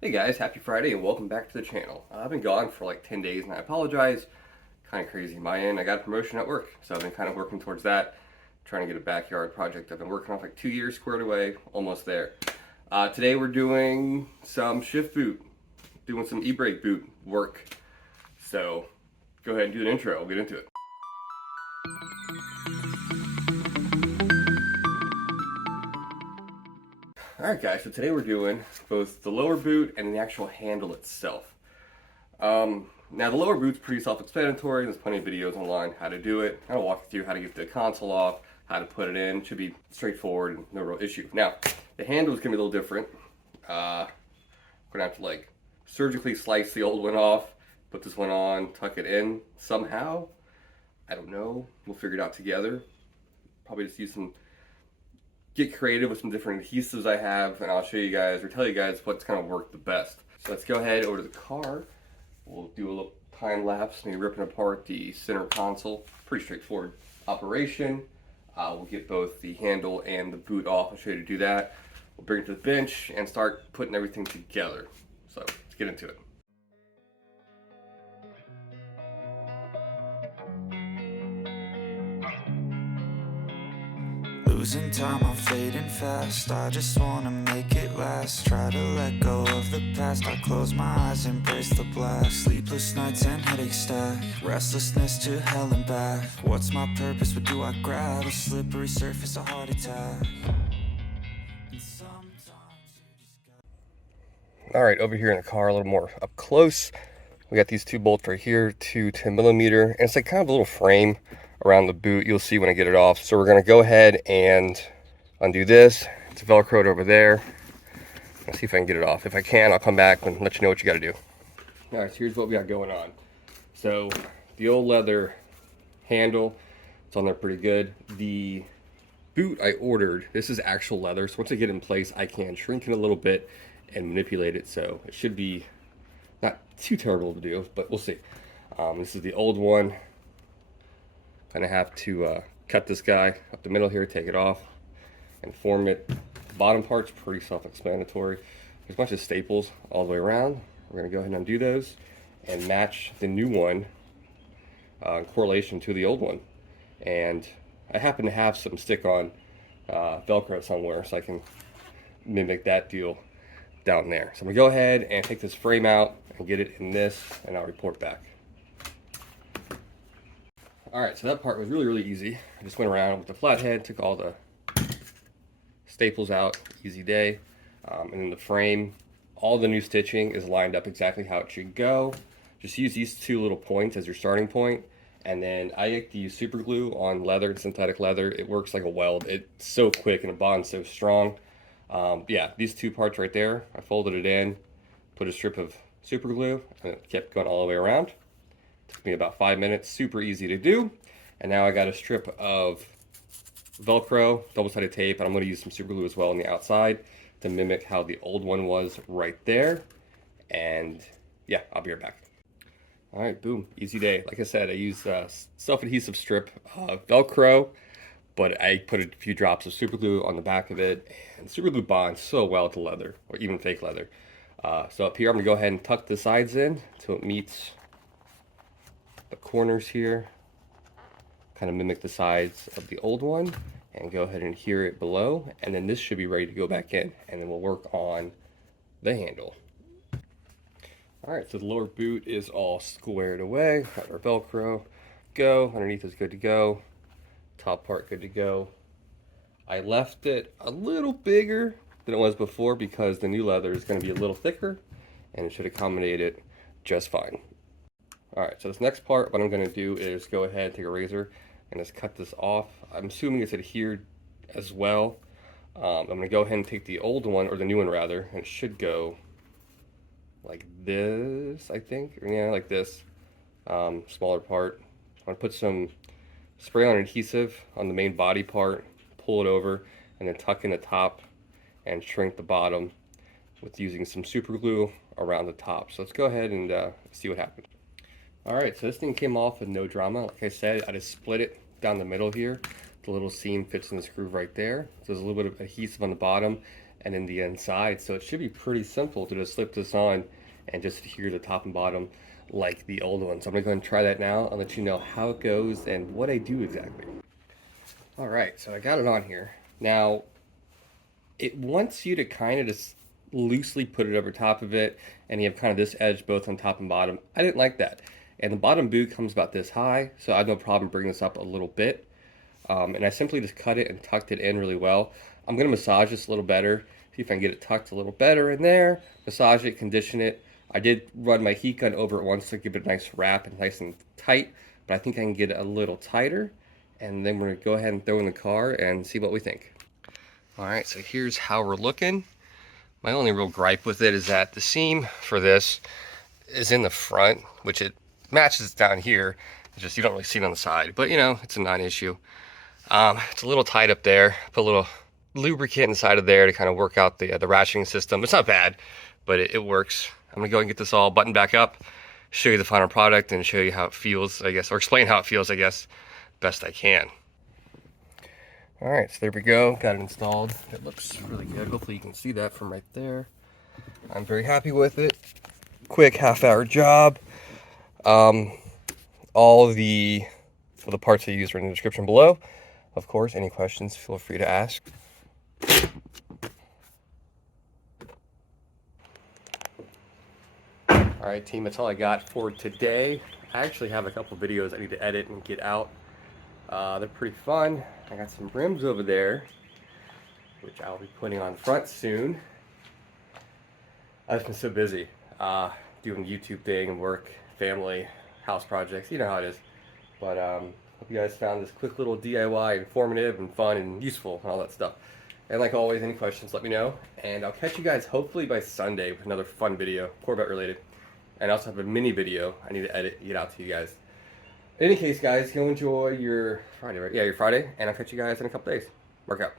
Hey guys, happy Friday and welcome back to the channel. I've been gone for like 10 days and I apologize. Kind of crazy on my end. I got a promotion at work, so I've been kind of working towards that. Trying to get a backyard project I've been working on for like 2 years squared away, almost there. Today we're doing some shift boot, doing some e-brake boot work. So go ahead and do an intro, we'll get into it. Alright guys, so today we're doing both the lower boot and the actual handle itself. Now the lower boot's pretty self-explanatory. There's plenty of videos online how to do it. I'll walk you through how to get the console off, how to put it in. It should be straightforward and no real issue. Now, the handle is gonna be a little different. We're gonna have to like surgically slice the old one off, put this one on, tuck it in somehow. I don't know. We'll figure it out together. Probably just use some get creative with some different adhesives I have, and I'll show you guys or tell you guys what's gonna work the best. So let's go ahead over to the car. We'll do a little time lapse, maybe ripping apart the center console. Pretty straightforward operation. We'll get both the handle and the boot off. I'll show you how to do that. We'll bring it to the bench and start putting everything together. So let's get into it. Losing time, I'm fading fast. I just wanna make it last. Try to let go of the past. I close my eyes, embrace the blast. Sleepless nights and headaches stack. Restlessness to hell and back. What's my purpose? What do I grab? A slippery surface, a heart attack. And sometimes you just got... All right, over here in the car, a little more up close. We got these two bolts right here, two 10mm, and it's like kind of a little frame around the boot. You'll see when I get it off. So we're gonna go ahead and undo this. It's Velcroed over there. Let's see if I can get it off. If I can, I'll come back and let you know what you gotta do. All right, so here's what we got going on. So the old leather handle, it's on there pretty good. The boot I ordered, this is actual leather. So once I get it in place, I can shrink it a little bit and manipulate it. So it should be not too terrible to do, but we'll see. This is the old one. Kind of have to cut this guy up the middle here, take it off, and form it. The bottom part's pretty self-explanatory. There's a bunch of staples all the way around. We're going to go ahead and undo those and match the new one in correlation to the old one. And I happen to have some stick-on Velcro somewhere, so I can mimic that deal down there. So I'm going to go ahead and take this frame out and get it in this, and I'll report back. Alright, so that part was really easy. I just went around with the flathead, took all the staples out, easy day. And then the frame, all the new stitching is lined up exactly how it should go. Just use these two little points as your starting point. And then I like to use super glue on leather, synthetic leather. It works like a weld. It's so quick and it bonds so strong. Yeah, these two parts right there, I folded it in, put a strip of super glue, and it kept going all the way around. Took me about 5 minutes, super easy to do. And now I got a strip of Velcro, double-sided tape, and I'm going to use some super glue as well on the outside to mimic how the old one was right there. And yeah, I'll be right back. All right, boom, easy day. Like I said, I used self-adhesive strip Velcro, but I put a few drops of super glue on the back of it, and super glue bonds so well to leather, or even fake leather. So up here, I'm going to go ahead and tuck the sides in until it meets the corners here, kind of mimic the sides of the old one, and go ahead and adhere it below, and then this should be ready to go back in, and then we'll work on the handle. Alright, so the lower boot is all squared away, got our Velcro, go, underneath is good to go, top part good to go. I left it a little bigger than it was before because the new leather is going to be a little thicker, and it should accommodate it just fine. Alright, so this next part, what I'm going to do is go ahead and take a razor and just cut this off. I'm assuming it's adhered as well. I'm going to go ahead and take the old one, or the new one rather, and it should go like this, I think. Yeah, like this. Smaller part. I'm going to put some spray on adhesive on the main body part, pull it over, and then tuck in the top and shrink the bottom with using some super glue around the top. So let's go ahead and see what happens. Alright, so this thing came off with no drama. Like I said, I just split it down the middle here. The little seam fits in this groove right there. So there's a little bit of adhesive on the bottom, and then the inside. So it should be pretty simple to just slip this on and just adhere the top and bottom like the old one. So I'm gonna go and try that now. I'll let you know how it goes and what I do exactly. All right, so I got it on here. Now, it wants you to kind of just loosely put it over top of it, and you have kind of this edge both on top and bottom. I didn't like that. And the bottom boot comes about this high, so I had no problem bringing this up a little bit. And I simply just cut it and tucked it in really well. I'm gonna massage this a little better, see if I can get it tucked a little better in there, massage it, condition it. I did run my heat gun over it once to give it a nice wrap and nice and tight, but I think I can get it a little tighter. And then we're gonna go ahead and throw in the car and see what we think. All right, so here's how we're looking. My only real gripe with it is that the seam for this is in the front, which it matches down here. It's just you don't really see it on the side, but you know, it's a non-issue. It's a little tight up there. Put a little lubricant inside of there to kind of work out the ratcheting system. It's not bad, but it works. I'm gonna go and get this all buttoned back up, show you the final product, and show you how it feels, I guess, or explain how it feels, I guess, best I can. All right, so there we go. Got it installed. It looks really good. Hopefully you can see that from right there. I'm very happy with it. Quick half-hour job. All the parts I used are in the description below. Of course, any questions, feel free to ask. All right, team, that's all I got for today. I actually have a couple videos I need to edit and get out. They're pretty fun. I got some rims over there, which I'll be putting on front soon. I've been so busy doing the YouTube thing and work, family, house projects. You know how it is. But hope you guys found this quick little DIY informative and fun and useful and all that stuff. And like always, any questions, let me know. And I'll catch you guys hopefully by Sunday with another fun video, Corvette related. And I also have a mini video I need to edit and get out to you guys. In any case, guys, go enjoy your Friday, right? Yeah, your Friday, and I'll catch you guys in a couple days. Work out.